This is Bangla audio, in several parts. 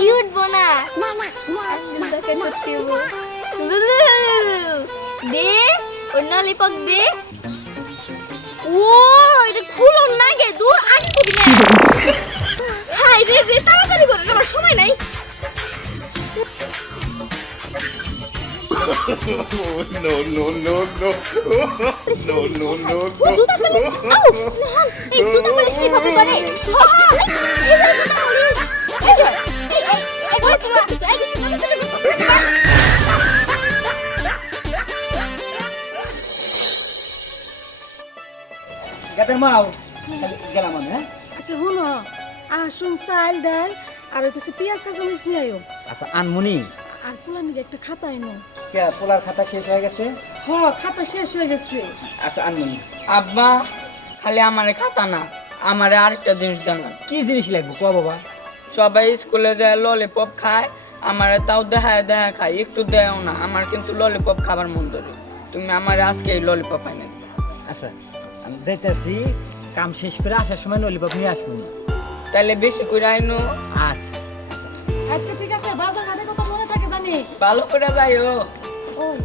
ঘি উঠবো না দে ওই ললিপপ দে ও এটা খুলো না গে দূর আগে খুবই না হাই রে রে তাড়াতাড়ি করো আমার সময় নাই No, no, no, no. No, no, no, no. জুতা ফেলেছি এই জুতা ফেলেছি কিভাবে করে গাতের মাও গেলাম আমি হ্যাঁ আচ্ছা হুনো আসুন চাল ডাল আর হইতেছে পেঁয়াজ কাঁচামরিচ নিয়ে আইও আচ্ছা আনমনি আর পোলানিকে একটা খাতা এনো কে পোলার খাতা শেষ হয়ে গেছে হ খাতা শেষ হয়ে গেছে আচ্ছা আনমনি আব্বা খালি আমারে খাতা না আমারে আরেকটা জিনিস জানা কি জিনিস লাগবে কোয়া বাবা সবাই স্কুলে যায় ললিপপ খায় আমারে তাও দেখায় খায় একটু দেও না আমার কিন্তু ললিপপ খাবার মন ধরে তুমি আমারে আজকে এই ললিপপ এনে দিও। আচ্ছা আমি যাইতেছি কাম শেষ করে আসার সময় ললিপপ নিয়ে আসবো নি। তাইলে বেশি করে আইনো আচ্ছা আচ্ছা ঠিক আছে বাজার ঘাটের কথা মনে থাকে জানি ভালো করে যাইও ওই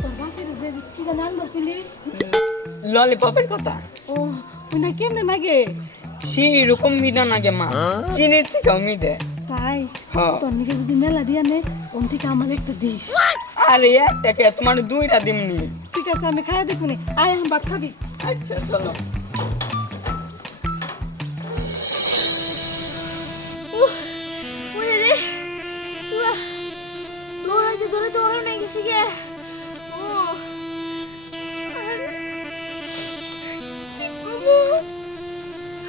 তোর বাপের যে কি জানি আনবার কিলি ললিপপের কথা ও ওই না কেমনে মাগে সেরকম মিডা নাগে মা চিনির থেকেও মিডে তাই হ্যাঁ। তোর নিকে যদি মেলা দিয়া নে ওন থেকে আমার একটা দিস আরে একটাকে তোমার দুইটা দিমনি ঠিক আছে আমি খাইয়া দেখুন আয় এখন ভাত খাবি আচ্ছা চলো ওরে রে তোরা দৌড়াইতে দৌড়াইতে ওরা নাই গেছি গে ও আর কি করবো?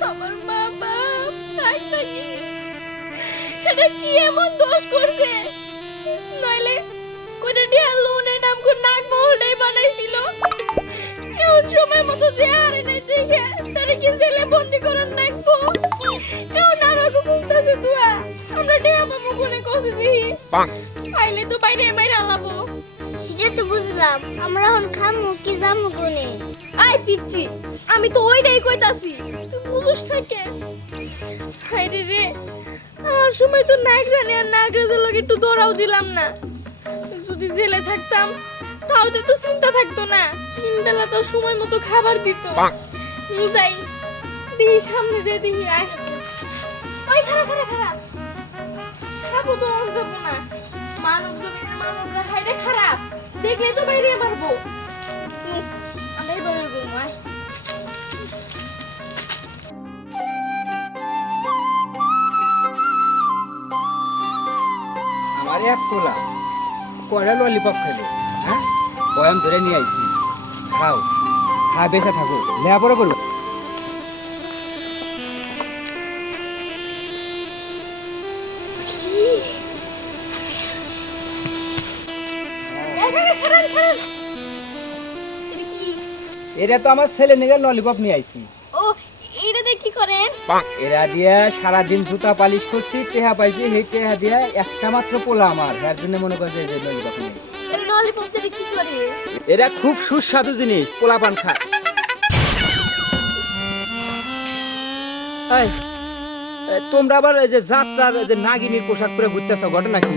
আমার মা বাপ থাক থাকি এটা কি এমন দোষ করছে নইলে কোটা দিয়া লোনের নাম করে নাক মহলটাই বানাইছিল এমন সময় মতো দেয়া হারে নাই দেখে তারা কি জেলে বন্দি করার নাকবো এমন আমাকে বুঝতেছে তুয়া আমরা ডেয়া বাবু কোনে কষে দিই পাইলে তো বাইরে মাইরা আলাবো সেটা তো বুঝলাম আমরা এখন খামু কি জামু কোনে আই পিচ্ছি আমি তো ওইটাই কইতাছি তুই বুঝছ না কে হাইরে রে আর সময় তো নাগরানি আর নাগরাজের লগে একটু দৌড়াও দিলাম না যদি জেলে থাকতাম তাও তো চিন্তা থাকতো না তিন বেলা তো সময় মতো খাবার দিত মুজাই দিহি সামনে যে দিহি আয় ওই খারা সাপও তো অন যাবো না মানব জমিনের মানবরা হাইরে খারাপ দেখলে তো বাইরে মারবো আমরাই বড় করবো আয় আমার এক পোলা কয়টা ললিপপ খাইলো হ্যাঁ বয়াম ধরে নিয়ে আইছি খাও খা বেঁচে থাকো লেখাপড়া করবো এরা তো আমার ছেলে নিয়ে ললিপপ নিয়ে আইছি ও এইটা দিয়ে কি করেন এরা দিয়া সারাদিন জুতা পালিশ করছি টেহা পাইছি সেই টেহা দিয়া একটা মাত্র পোলা আমার এর জন্য মনে করছে এই যে ললিপপ নিয়ে আইছি। ললিপপ দিয়ে কি করে এরা খুব সুস্বাদু জিনিস পোলা পান খায় এই, তোমরা আবার এই যে যাত্রার এই যে নাগিনীর পোশাক পরে ঘুরতেছ ঘটনা কি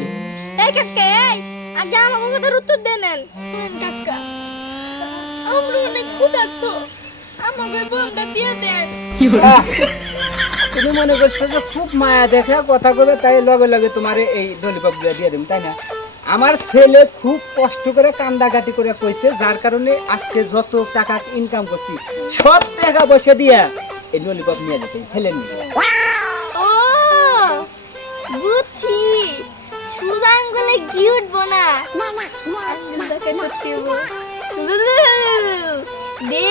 এই কাকা এই আগে আমার কথার উত্তর দেন কাকা আমরা অনেক ক্ষুধার্ত আমাকে বোমটা দিয়ে দেন আহ, তুমি মনে করছো যে খুব মায়া দেখে কথা কবে তাই লগে লগে তোমার এই ললিপপ দিয়ে দেব তাই না আমার ছেলে খুব কষ্ট করে কান্দাকাটি করে কইছে যার কারণে আজকে যত টাকা ইনকাম করছি সব টাকা বসে দিয়া এই ললিপপ নিয়ে যেতে ছেলে নিয়ে ও বুঝছি সুজা আঙ্গুলে ঘি উঠবো না আঙ্গুলটাকে করতে হবো। দে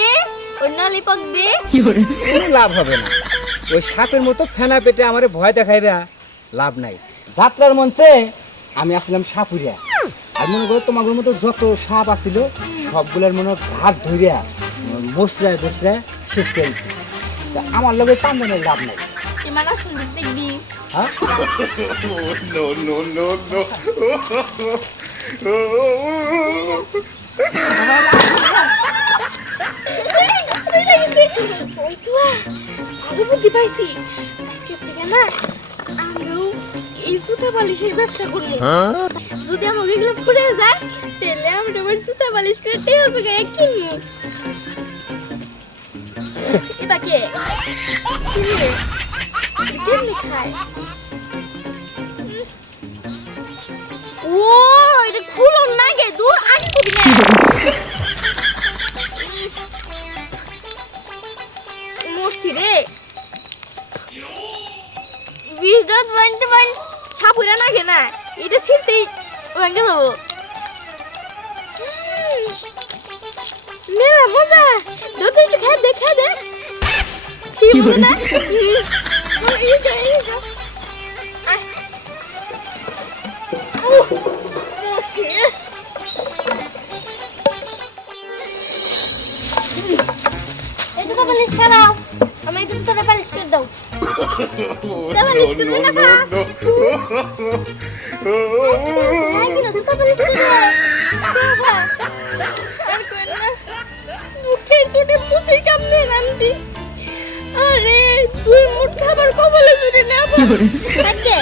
ওই ললিপপ দে কোনো লাভ হবে না ওই সাপের মতো ফেনা পেটে আমার ভয় দেখাইবে লাভ নাই যাত্রার মঞ্চে আমি আসলাম সাপুরিয়া আর মনে করো তোমাদের মতো যত সাপ আছিল সবগুলোর মনে ঘাট ধরিয়া বসরায় শেষ করে দিচ্ছি তা আমার লগে কান্দনের লাভ নাই ইমানা সুন্দর দেখবি হ্যাঁ No, no, no, no. ওই তো আমি বুদ্ধি পাইছি আজকে থেকে না আমরাও এই জুতা বালিশের ব্যবসা করবো। যদি আমাকে এগুলো ফুরে যায় তাহলে আমরা আবার জুতা বালিশ করে টেহা জোগায় কিনবো। এবার কে কিনবে? কেমনি খায়? ও এটা খুলো না গে, দূর আগে কবি না। মসি রে বিজত বানতে বান সাপুরা না গে না, এটা ছিলতেই ভাঙে যাবো। মেলা মজা, দুটো একটু খেয়ে দে, খেয়ে দে। ছি মজা না? এই যা, এই যা। এই জুতা পালিশ খাও, আমি একটু জুতাটা পালিশ করে দাও। No, no, no, no. নাই কিনা জুতা পালিশ করে দাও। আর কই না, দুঃখের চোটে মুসির কামনে নামছি। আরে তুই মুঠ খাবার কবলে জুড়ে না থাকবে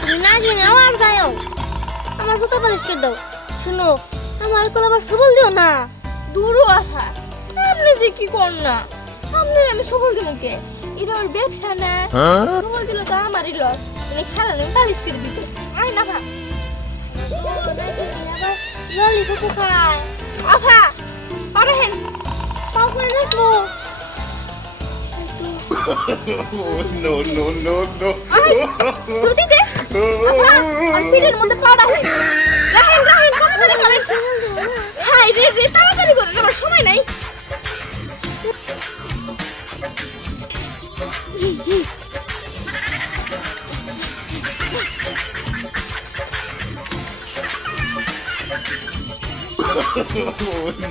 তুমি না কিনে আর যাও, আমার জুতা পালিশ করে দাও। শুনো, আমার কোল আবার সবল দিও না। দূরও আহা, আপনি যে কি কর না, আপনি আমি সবল দিব কে? এটা আমার ব্যবসা না, সবল দিল তো আমারই লস। মানে খেলা নেই, পালিশ করে দিতেছে। আয় না ভা ললিপপ খায়, আভা অরেহেন পাও করে রাখবো। No, no, no, no. যদি দে আভা আর পিঠের মধ্যে পাড়া হয়ে রাহেন রাহেন তাড়াতাড়ি করেন। হাই রে রে তাড়াতাড়ি করেন, আমার সময় নাই।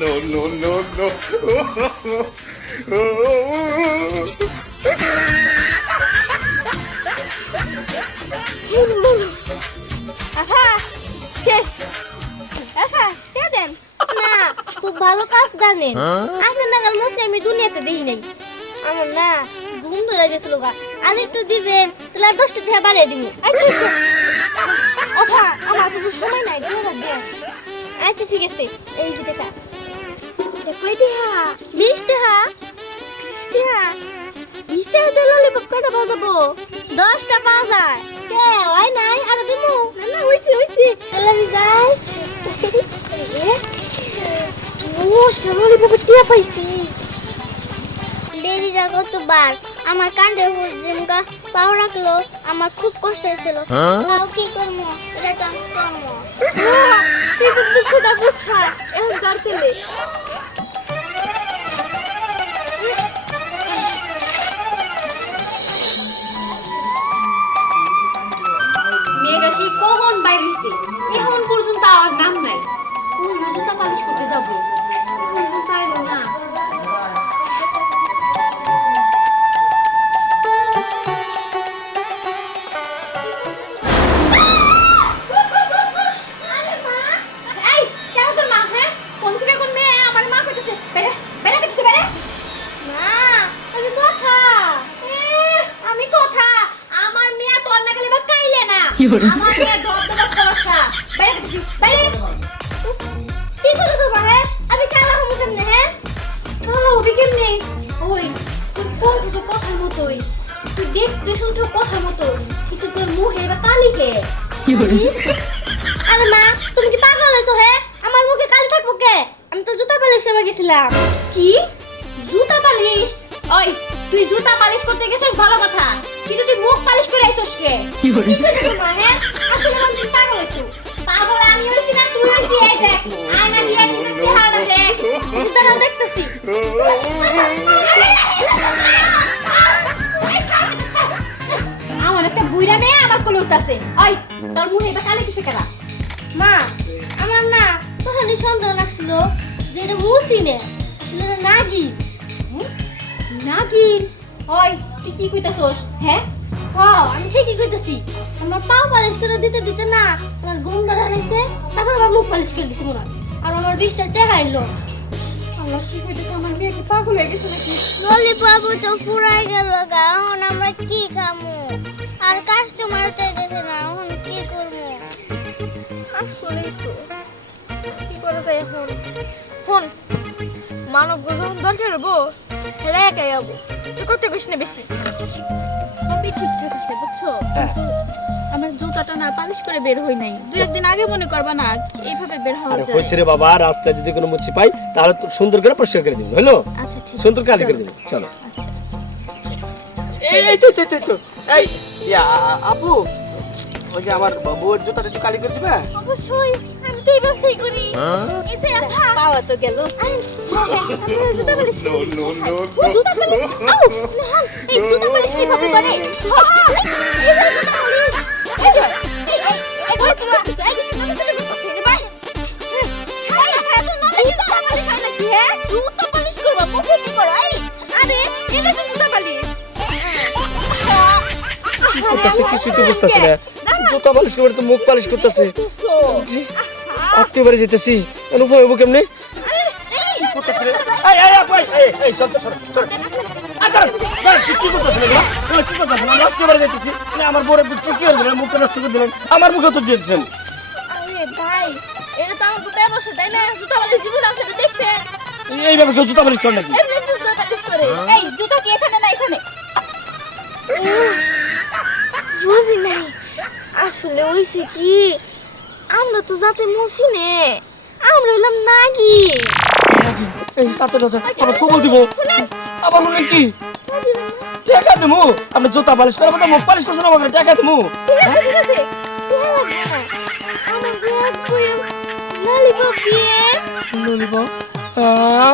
No, no, no, no. আভা শেষ। আভা কে দেন? না, খুব ভালো কাজ জানেন। আপনার নাগাল মশে আমি দুনিয়াতে দেখি নাই। আমার না ঘুম ধরে গেছিল গা, আর একটু দিবেন তাহলে আর 10টা টাকা বাড়িয়ে দিব। আচ্ছা আচ্ছা আভা আমার তো সময় নাই, দিয়ে রাখবে। আচ্ছা ঠিক আছে, এই যে টাকা। এটা কই দিয়া? 20 টাকা। 20 টাকা? 20 টাকা দিয়ে ললিপপ কয়টা বাজাবো? 10টা পাওয়া যায়। কে হয় নাই আর দিমু? না না হইছে হইছে। তাহলে আমি যাই। ও ললিপপের টিয়া পাইছি। দেরিটা কতবার আমার কাণ্ডে হুজুমকা পাও রাখলো, আমার খুব কষ্ট হয়েছিল। তাও কি করবো, এটা তো আমি করবো। তুই তো দুঃখটা বুঝছা, এখন করতেলে। মেয়েটা সেই কখন বাইর হইছে, এখন পর্যন্ত আর নাম নাই। কোন না জুতা পালিশ করতে যাবো, এখন পর্যন্ত আইলো না। এই, কেন তোর মা, হ্যাঁ? কোন থেকে কোন মেয়ে আমার মা কইতেছে? বেরে, বেরে কইতেছে, বেরে। মা, আমি কথা। আমি কথা, আমার মেয়ে তোর না গেলে বা কাইলে না। আমার মেয়ে দবদবা ফর্সা। বাইরে গেছিস, বাইরে। কি করছো বাবা? আমি কালা হমু কেমনে, হ্যাঁ? কালা হবি কেমনে? ওই, তুই কোন তো কথার মতোই। তুই দেখতে শুনতে কথার মতো, কিন্তু তোর মুখে বা কালিকে। আরে মা, তুমি কি পাগল হয়েছো, হ্যাঁ? আমার মুখে কালি থাকবো কে? আমি তো জুতা পালিশ করতে গেছিলাম। কি? জুতা পালিশ? ওই, তুই জুতা পালিশ করতে গেছিস ভালো কথা, কিন্তু তুই মুখ পালিশ করে আইছস কে? কি করছো মা, হ্যাঁ? আসলে আমি তুমি পাগল হয়েছো। পাগল আমি হইছি না তুই হইছি? এই দেখ, আয়না দিয়ে নিজের চেহারাটা দেখ। জুতাটাও দেখতেছি। আমার একটা বুইড়া মেয়ে আমার কোলে উঠতাছে। ওই, তোর মুখে বা কালি কিসে কেলা? মা, আমার না তখনই সন্দেহ লাগছিল যে এটা মুসিনে, আসলে এটা নাগিন। নাগিন? ওই, তুই কি কইতাছস? হ্যাঁ? আমি ঠিকই কইতেছি। আমার পাও পালিশ করে দিতে দিতে না আমার ঘুম ধরে হারাইছে, তারপর আমার মুখ পালিশ করে দিছে মনে হয়। আর আমার 20টা টাকা আইলো। আল্লাহ, কি কইতাছ? আমার মেয়ে কি পাগল হয়ে গেছে নাকি? ললিপপ তো পুরাই গেল গা, এখন আমরা কি খামু? আর কাস্টমার তো এসেছে না, এখন আসলেই তো কি করা যায় এখন? হন মানব যখন দরকার হবো হেরা একাই যাবো, তুই করতে কইস না বেশি। সবই ঠিকঠাক আছে বুঝছো, হ্যাঁ। আমার জুতাটা না পালিশ করে বের হই নাই, দুই একদিন আগে মনে করবা না এইভাবে বের হওয়া আরে যায়। হচ্ছে রে বাবা, রাস্তায় যদি কোনো মুচি পাই তাহলে তো সুন্দর করে পরিষ্কার করে দিবি, হলো? আচ্ছা ঠিক সুন্দর আছে, কাজ করে চলো। দিবি, চলো। আচ্ছা এই তো এই ইয়া, আপু, ওই যে আমার বউয়ের জুতাটা একটু কালি করে দিবে? অবশ্যই, আমি তো এই ব্যবসায় করি। এই যে আপা, পাওয়া তো গেল। জুতা পালিশ No, no, no, ও জুতা পালিশ, আউ নহান, এই জুতা পালিশ কিভাবে করে? এই যে জুতা পালিশ, এই যে এই ঘরে কি করতেছ? এই কিছু না করে করতেছ রে ভাই। জুতা পালিশ হয় নাকি? হ্যাঁ জুতা পালিশ করবা, মুখে কি করো? এই আরে এটা তো জুতা পালিশ। করতেছে কিছুই তো বুঝতেছি না, জুতা পালিশ করে তো মুখ পালিশ করতেছে। আত্মীয় বাড়ি যেতেছি, উপায় হবো কেমনে? করতেছে রে। এই আপু, এই সর সর সর। কি করতেছেন এগুলা? এগুলা কি করতেছেন? আমি আত্মীয় বাড়ি যেতেছি, আমার বউয়ের কি হয়ে গেল? মুখটা নষ্ট করে দিলেন, আমার মুখে তো দিয়েছেন। আরে ভাই, এটা তো আমার জুতা বসে তাই না? জুতা পালিশ জীবন আপনারা দেখছেন? এইভাবে কেউ জুতা পালিশ করে নাকি? এমনি জুতা পালিশ করে। এই জুতা কি এখানে না এখানে? বুঝি নাই, আসলে হইছে কি আমরা তো যাতে মুছি নে, আমরা হইলাম নাগি। এই তাতে আবার সবল দিব, আবার হলেন কি? টাকা দেবো, আপনি জুতা পালিশ করাবো তো মুখ পালিশ করছেন, আমাকে টাকা দেবো। ঠিক আছে ঠিক আছে, আমার লালিপপ দিয়ে ললিপপ, হ্যাঁ